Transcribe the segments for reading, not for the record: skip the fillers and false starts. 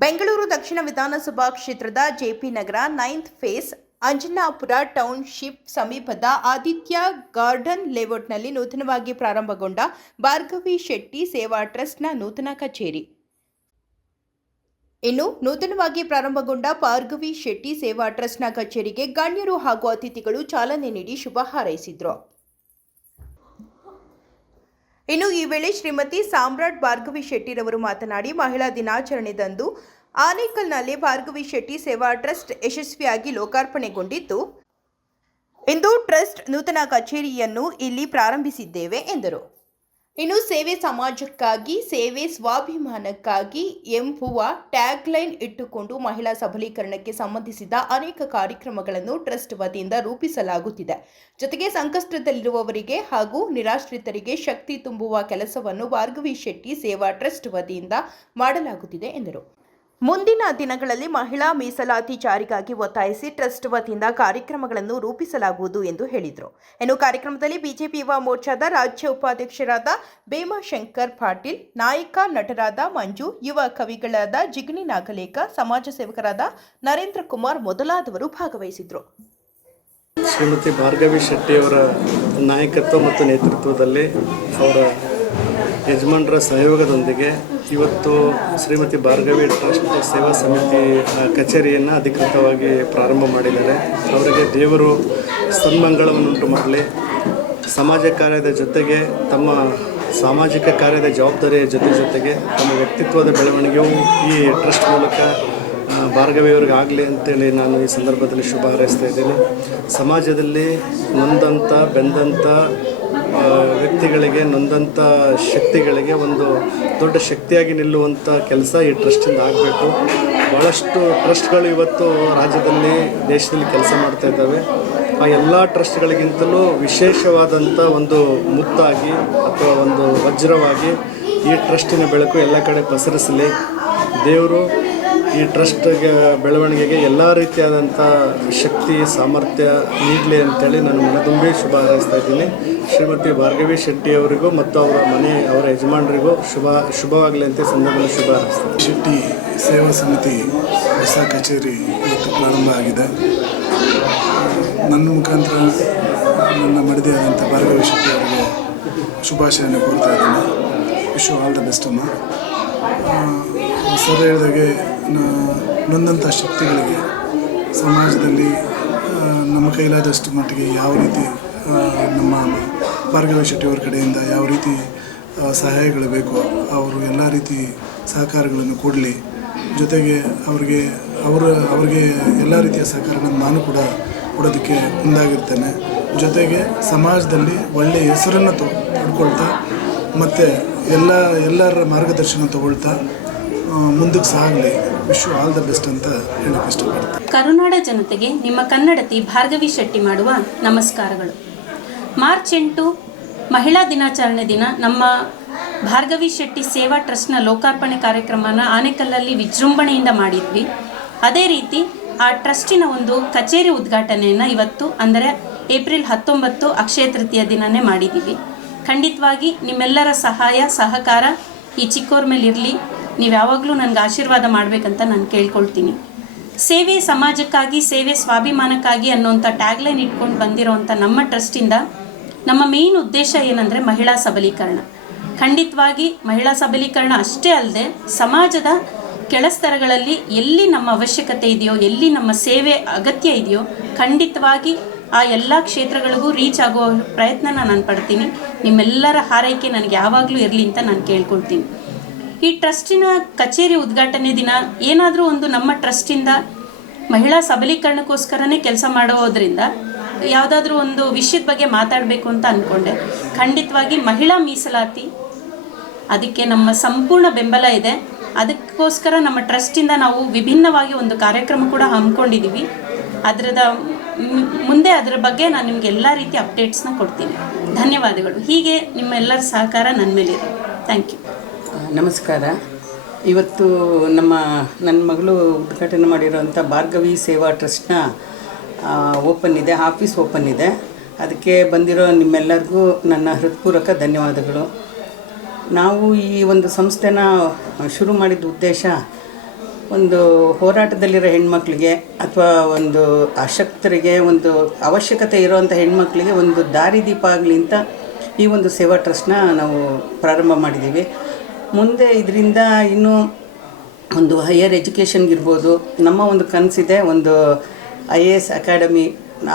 ಬೆಂಗಳೂರು ದಕ್ಷಿಣ ವಿಧಾನಸಭಾ ಕ್ಷೇತ್ರದ ಜೆಪಿ ನಗರ 9th face Anjanapura township ಸಮೀಪದ ಆದಿತ್ಯ ಗಾರ್ಡನ್ ಲೇಔಟ್ನಲ್ಲಿ ನೂತನವಾಗಿ ಪ್ರಾರಂಭಗೊಂಡ ಭಾರ್ಗವಿ ಶೆಟ್ಟಿ ಸೇವಾ ಟ್ರಸ್ಟ್ನ ನೂತನ ಕಚೇರಿ. ಇನ್ನು ನೂತನವಾಗಿ ಪ್ರಾರಂಭಗೊಂಡ ಭಾರ್ಗವಿ ಶೆಟ್ಟಿ ಸೇವಾ ಟ್ರಸ್ಟ್ನ ಕಚೇರಿಗೆ ಗಣ್ಯರು ಹಾಗೂ ಅತಿಥಿಗಳು ಚಾಲನೆ ನೀಡಿ ಶುಭ ಹಾರೈಸಿದರು. ಇನ್ನು ಈ ವೇಳೆ ಶ್ರೀಮತಿ ಸಾಮ್ರಾಟ್ ಭಾರ್ಗವಿ ಶೆಟ್ಟಿರವರು ಮಾತನಾಡಿ, ಮಹಿಳಾ ದಿನಾಚರಣೆದಂದು ಆನೇಕಲ್ನಲ್ಲಿ ಭಾರ್ಗವಿ ಶೆಟ್ಟಿ ಸೇವಾ ಟ್ರಸ್ಟ್ ಯಶಸ್ವಿಯಾಗಿ ಲೋಕಾರ್ಪಣೆಗೊಂಡಿದ್ದು, ಇಂದು ಟ್ರಸ್ಟ್ ನೂತನ ಕಚೇರಿಯನ್ನು ಇಲ್ಲಿ ಪ್ರಾರಂಭಿಸಿದ್ದೇವೆ ಎಂದರು. ಇನ್ನು ಸೇವೆ ಸಮಾಜಕ್ಕಾಗಿ, ಸೇವೆ ಸ್ವಾಭಿಮಾನಕ್ಕಾಗಿ ಎಂಬುವ ಟ್ಯಾಗ್ಲೈನ್ ಇಟ್ಟುಕೊಂಡು ಮಹಿಳಾ ಸಬಲೀಕರಣಕ್ಕೆ ಸಂಬಂಧಿಸಿದ ಅನೇಕ ಕಾರ್ಯಕ್ರಮಗಳನ್ನು ಟ್ರಸ್ಟ್ ವತಿಯಿಂದ ರೂಪಿಸಲಾಗುತ್ತಿದೆ. ಜೊತೆಗೆ ಸಂಕಷ್ಟದಲ್ಲಿರುವವರಿಗೆ ಹಾಗೂ ನಿರಾಶ್ರಿತರಿಗೆ ಶಕ್ತಿ ತುಂಬುವ ಕೆಲಸವನ್ನು ಭಾರ್ಗವಿ ಶೆಟ್ಟಿ ಸೇವಾ ಟ್ರಸ್ಟ್ ವತಿಯಿಂದ ಮಾಡಲಾಗುತ್ತಿದೆ ಎಂದರು. ಮುಂದಿನ ದಿನಗಳಲ್ಲಿ ಮಹಿಳಾ ಮೀಸಲಾತಿ ಜಾರಿಗಾಗಿ ಒತ್ತಾಯಿಸಿ ಟ್ರಸ್ಟ್ ವತಿಯಿಂದ ಕಾರ್ಯಕ್ರಮಗಳನ್ನು ರೂಪಿಸಲಾಗುವುದು ಎಂದು ಹೇಳಿದರು. ಇನ್ನು ಕಾರ್ಯಕ್ರಮದಲ್ಲಿ ಬಿಜೆಪಿ ಯುವ ಮೋರ್ಚಾದ ರಾಜ್ಯ ಉಪಾಧ್ಯಕ್ಷರಾದ ಭೀಮಾಶಂಕರ್ ಪಾಟೀಲ್, ನಾಯಕ ನಟರಾದ ಮಂಜು, ಯುವ ಕವಿಗಳಾದ ಜಿಗಣಿ ನಾಗಲೇಖ, ಸಮಾಜ ಸೇವಕರಾದ ನರೇಂದ್ರ ಕುಮಾರ್ ಮೊದಲಾದವರು ಭಾಗವಹಿಸಿದರು. ಶ್ರೀಮತಿ ಭಾರ್ಗವಿ ಶೆಟ್ಟಿಯವರ ನಾಯಕತ್ವ ಮತ್ತು ನೇತೃತ್ವದಲ್ಲಿ ಅವರ ಯಜಮಾನರ ಸಹಯೋಗದೊಂದಿಗೆ ಇವತ್ತು ಶ್ರೀಮತಿ ಭಾರ್ಗವಿ ಟ್ರಸ್ಟ್ ಸೇವಾ ಸಮಿತಿ ಕಚೇರಿಯನ್ನು ಅಧಿಕೃತವಾಗಿ ಪ್ರಾರಂಭ ಮಾಡಿದ್ದಾರೆ. ಅವರಿಗೆ ದೇವರು ಸನ್ಮಂಗಳವನ್ನುಂಟು ಮಾಡಲಿ. ಸಮಾಜ ಕಾರ್ಯದ ಜೊತೆಗೆ ತಮ್ಮ ಸಾಮಾಜಿಕ ಕಾರ್ಯದ ಜವಾಬ್ದಾರಿಯ ಜೊತೆಗೆ ತಮ್ಮ ವ್ಯಕ್ತಿತ್ವದ ಬೆಳವಣಿಗೆಯೂ ಈ ಟ್ರಸ್ಟ್ ಮೂಲಕ ಭಾರ್ಗವಿಯವರಿಗೆ ಆಗಲಿ ಅಂತೇಳಿ ನಾನು ಈ ಸಂದರ್ಭದಲ್ಲಿ ಶುಭ ಹಾರೈಸ್ತಾ ಇದ್ದೀನಿ. ಸಮಾಜದಲ್ಲಿ ನೊಂದಂಥ ಬೆಂದಂಥ ವ್ಯಕ್ತಿಗಳಿಗೆ, ನೊಂದಂಥ ಶಕ್ತಿಗಳಿಗೆ ಒಂದು ದೊಡ್ಡ ಶಕ್ತಿಯಾಗಿ ನಿಲ್ಲುವಂಥ ಕೆಲಸ ಈ ಟ್ರಸ್ಟಿಂದ ಆಗಬೇಕು. ಭಾಳಷ್ಟು ಟ್ರಸ್ಟ್ಗಳು ಇವತ್ತು ರಾಜ್ಯದಲ್ಲಿ, ದೇಶದಲ್ಲಿ ಕೆಲಸ ಮಾಡ್ತಾ ಇದ್ದಾವೆ. ಆ ಎಲ್ಲ ಟ್ರಸ್ಟ್ಗಳಿಗಿಂತಲೂ ವಿಶೇಷವಾದಂಥ ಒಂದು ಮುತ್ತಾಗಿ ಅಥವಾ ಒಂದು ವಜ್ರವಾಗಿ ಈ ಟ್ರಸ್ಟಿನ ಬೆಳಕು ಎಲ್ಲ ಕಡೆ ಪಸರಿಸಲಿ. ದೇವರು ಈ ಟ್ರಸ್ಟ್ಗೆ ಬೆಳವಣಿಗೆಗೆ ಎಲ್ಲ ರೀತಿಯಾದಂಥ ಶಕ್ತಿ ಸಾಮರ್ಥ್ಯ ನೀಡಲಿ ಅಂತೇಳಿ ನಾನು ಮನತುಂಬಿ ಶುಭ ಹಾರೈಸ್ತಾ ಇದ್ದೀನಿ. ಶ್ರೀಮತಿ ಭಾರ್ಗವಿ ಶೆಟ್ಟಿಯವರಿಗೂ ಮತ್ತು ಅವರ ಯಜಮಾನರಿಗೂ ಶುಭವಾಗಲಿ ಅಂತ ಸಂದರ್ಭದಲ್ಲಿ ಶುಭ ಹಾರೈಸ್ತೀನಿ. ಶೆಟ್ಟಿ ಸೇವಾ ಸಮಿತಿ ಹೊಸ ಕಚೇರಿ ಇವತ್ತು ಪ್ರಾರಂಭ ಆಗಿದೆ. ನನ್ನ ಮುಖಾಂತರ ನನ್ನ ಮಡದಿಯಾದಂಥ ಭಾರ್ಗವಿ ಶೆಟ್ಟಿ ಅವರಿಗೆ ಶುಭಾಶಯನ ಕೋರ್ತಾ ಇದ್ದೀನಿ. Wish you all the best ಅಮ್ಮ. ಸರ್ ಹೇಳಿದಾಗೆ ನೊಂದಂಥ ಶಕ್ತಿಗಳಿಗೆ ಸಮಾಜದಲ್ಲಿ ನಮ್ಮ ಕೈಲಾದಷ್ಟು ಮಟ್ಟಿಗೆ ಯಾವ ರೀತಿ ನಮ್ಮ ಭಾರ್ಗವಿ ಶೆಟ್ಟಿಯವರ ಕಡೆಯಿಂದ ಯಾವ ರೀತಿ ಸಹಾಯಗಳು ಬೇಕೋ ಅವರು ಎಲ್ಲ ರೀತಿ ಸಹಕಾರಗಳನ್ನು ಕೊಡಲಿ. ಜೊತೆಗೆ ಅವ್ರಿಗೆ ಎಲ್ಲ ರೀತಿಯ ಸಹಕಾರಗಳನ್ನು ನಾನು ಕೂಡ ಕೊಡೋದಕ್ಕೆ ಮುಂದಾಗಿರ್ತೇನೆ. ಜೊತೆಗೆ ಸಮಾಜದಲ್ಲಿ ಒಳ್ಳೆಯ ಹೆಸರನ್ನು ಪಡ್ಕೊಳ್ತಾ ಮತ್ತು ಎಲ್ಲರ ಮಾರ್ಗದರ್ಶನ ತಗೊಳ್ತಾ ಮುಂದಕ್ಕೆ ಸಾಗಲಿ. Wish you all the best ಅಂತ ಹೇಳಕ್ಕೆ ಇಷ್ಟಪಡ್ತೀನಿ. ಕರುನಾಡ ಜನತೆಗೆ ನಿಮ್ಮ ಕನ್ನಡತಿ ಭಾರ್ಗವಿ ಶೆಟ್ಟಿ ಮಾಡುವ ನಮಸ್ಕಾರಗಳು. ಮಾರ್ಚ್ 8 ಮಹಿಳಾ ದಿನಾಚರಣೆ ದಿನ ನಮ್ಮ ಭಾರ್ಗವಿ ಶೆಟ್ಟಿ ಸೇವಾ ಟ್ರಸ್ಟ್ನ ಲೋಕಾರ್ಪಣೆ ಕಾರ್ಯಕ್ರಮನ ಆನೇಕಲ್ಲಲ್ಲಿ ವಿಜೃಂಭಣೆಯಿಂದ ಮಾಡಿದ್ವಿ. ಅದೇ ರೀತಿ ಆ ಟ್ರಸ್ಟಿನ ಒಂದು ಕಚೇರಿ ಉದ್ಘಾಟನೆಯನ್ನು ಇವತ್ತು ಅಂದರೆ ಏಪ್ರಿಲ್ 19 ಅಕ್ಷಯ ತೃತೀಯ ದಿನವೇ ಮಾಡಿದ್ದೀವಿ. ಖಂಡಿತವಾಗಿ ನಿಮ್ಮೆಲ್ಲರ ಸಹಾಯ ಸಹಕಾರ ಈ ಚಿಕ್ಕೋರ್ ಮೇಲೆ ಇರಲಿ. ನೀವು ಯಾವಾಗಲೂ ನನಗೆ ಆಶೀರ್ವಾದ ಮಾಡಬೇಕಂತ ನಾನು ಕೇಳ್ಕೊಳ್ತೀನಿ. ಸೇವೆ ಸಮಾಜಕ್ಕಾಗಿ, ಸೇವೆ ಸ್ವಾಭಿಮಾನಕ್ಕಾಗಿ ಅನ್ನೋಂಥ ಟ್ಯಾಗ್ಲೈನ್ ಇಟ್ಕೊಂಡು ಬಂದಿರೋವಂಥ ನಮ್ಮ ಟ್ರಸ್ಟಿಂದ ನಮ್ಮ ಮೇನ್ ಉದ್ದೇಶ ಏನಂದರೆ ಮಹಿಳಾ ಸಬಲೀಕರಣ. ಖಂಡಿತವಾಗಿ ಮಹಿಳಾ ಸಬಲೀಕರಣ ಅಷ್ಟೇ ಅಲ್ಲದೆ ಸಮಾಜದ ಕೆಳಸ್ತರಗಳಲ್ಲಿ ಎಲ್ಲಿ ನಮ್ಮ ಅವಶ್ಯಕತೆ ಇದೆಯೋ, ಎಲ್ಲಿ ನಮ್ಮ ಸೇವೆ ಅಗತ್ಯ ಇದೆಯೋ ಖಂಡಿತವಾಗಿ ಆ ಎಲ್ಲ ಕ್ಷೇತ್ರಗಳಿಗೂ ರೀಚ್ ಆಗೋ ಪ್ರಯತ್ನನ ನಾನು ಪಡ್ತೀನಿ. ನಿಮ್ಮೆಲ್ಲರ ಹಾರೈಕೆ ನನಗೆ ಯಾವಾಗಲೂ ಇರಲಿ ಅಂತ ನಾನು ಕೇಳ್ಕೊಳ್ತೀನಿ. ಈ ಟ್ರಸ್ಟಿನ ಕಚೇರಿ ಉದ್ಘಾಟನೆ ದಿನ ಏನಾದರೂ ಒಂದು ನಮ್ಮ ಟ್ರಸ್ಟಿಂದ ಮಹಿಳಾ ಸಬಲೀಕರಣಕ್ಕೋಸ್ಕರನೇ ಕೆಲಸ ಮಾಡೋದ್ರಿಂದ ಯಾವುದಾದ್ರೂ ಒಂದು ವಿಷಯದ ಬಗ್ಗೆ ಮಾತಾಡಬೇಕು ಅಂತ ಅಂದ್ಕೊಂಡೆ. ಖಂಡಿತವಾಗಿ ಮಹಿಳಾ ಮೀಸಲಾತಿ ಅದಕ್ಕೆ ನಮ್ಮ ಸಂಪೂರ್ಣ ಬೆಂಬಲ ಇದೆ. ಅದಕ್ಕೋಸ್ಕರ ನಮ್ಮ ಟ್ರಸ್ಟಿಂದ ನಾವು ವಿಭಿನ್ನವಾಗಿ ಒಂದು ಕಾರ್ಯಕ್ರಮ ಕೂಡ ಹಮ್ಮಿಕೊಂಡಿದ್ದೀವಿ. ಅದರ ಬಗ್ಗೆ ನಾನು ನಿಮಗೆ ಎಲ್ಲ ರೀತಿಯ ಅಪ್ಡೇಟ್ಸ್ನ ಕೊಡ್ತೀನಿ. ಧನ್ಯವಾದಗಳು. ಹೀಗೆ ನಿಮ್ಮೆಲ್ಲರ ಸಹಕಾರ ನನ್ನ ಮೇಲಿದೆ. Thank you. ನಮಸ್ಕಾರ. ಇವತ್ತು ನನ್ನ ಮಗಳು ಉದ್ಘಾಟನೆ ಮಾಡಿರೋಂಥ ಭಾರ್ಗವಿ ಸೇವಾ ಟ್ರಸ್ಟ್ನ ಓಪನ್ ಇದೆ, ಆಫೀಸ್ ಓಪನ್ ಇದೆ. ಅದಕ್ಕೆ ಬಂದಿರೋ ನಿಮ್ಮೆಲ್ಲರಿಗೂ ನನ್ನ ಹೃತ್ಪೂರ್ವಕ ಧನ್ಯವಾದಗಳು. ನಾವು ಈ ಒಂದು ಸಂಸ್ಥೆನ ಶುರು ಮಾಡಿದ ಉದ್ದೇಶ ಒಂದು ಹೋರಾಟದಲ್ಲಿರೋ ಹೆಣ್ಮಕ್ಳಿಗೆ ಅಥವಾ ಒಂದು ಅಶಕ್ತರಿಗೆ ಒಂದು ಅವಶ್ಯಕತೆ ಇರೋವಂಥ ಹೆಣ್ಮಕ್ಳಿಗೆ ಒಂದು ದಾರಿದೀಪ ಆಗಲಿ ಅಂತ ಈ ಒಂದು ಸೇವಾ ಟ್ರಸ್ಟ್ನ ನಾವು ಪ್ರಾರಂಭ ಮಾಡಿದ್ದೀವಿ. ಮುಂದೆ ಇದರಿಂದ ಇನ್ನೂ ಒಂದು ಹೈಯರ್ ಎಜುಕೇಷನ್ಗಿರ್ಬೋದು, ನಮ್ಮ ಒಂದು ಕನಸಿದೆ ಒಂದು IAS ಅಕಾಡೆಮಿ,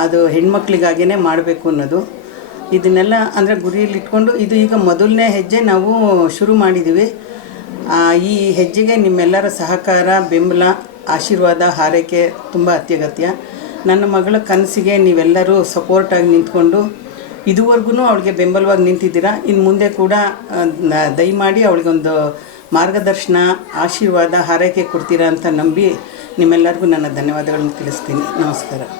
ಅದು ಹೆಣ್ಮಕ್ಳಿಗಾಗಿಯೇ ಮಾಡಬೇಕು ಅನ್ನೋದು. ಇದನ್ನೆಲ್ಲ ಅಂದರೆ ಗುರಿಯಲ್ಲಿ ಇಟ್ಕೊಂಡು ಇದು ಈಗ ಮೊದಲನೇ ಹೆಜ್ಜೆ ನಾವು ಶುರು ಮಾಡಿದ್ದೀವಿ. ಈ ಹೆಜ್ಜೆಗೆ ನಿಮ್ಮೆಲ್ಲರ ಸಹಕಾರ, ಬೆಂಬಲ, ಆಶೀರ್ವಾದ, ಹಾರೈಕೆ ತುಂಬ ಅತ್ಯಗತ್ಯ. ನನ್ನ ಮಗಳ ಕನಸಿಗೆ ನೀವೆಲ್ಲರೂ ಸಪೋರ್ಟಾಗಿ ನಿಂತ್ಕೊಂಡು ಇದುವರೆಗೂ ಅವಳಿಗೆ ಬೆಂಬಲವಾಗಿ ನಿಂತಿದ್ದೀರಾ. ಇನ್ನು ಮುಂದೆ ಕೂಡ ದಯಮಾಡಿ ಅವಳಿಗೊಂದು ಮಾರ್ಗದರ್ಶನ, ಆಶೀರ್ವಾದ, ಹಾರೈಕೆ ಕೊಡ್ತೀರಾ ಅಂತ ನಂಬಿ ನಿಮ್ಮೆಲ್ಲರಿಗೂ ನನ್ನ ಧನ್ಯವಾದಗಳನ್ನು ತಿಳಿಸ್ತೀನಿ. ನಮಸ್ಕಾರ.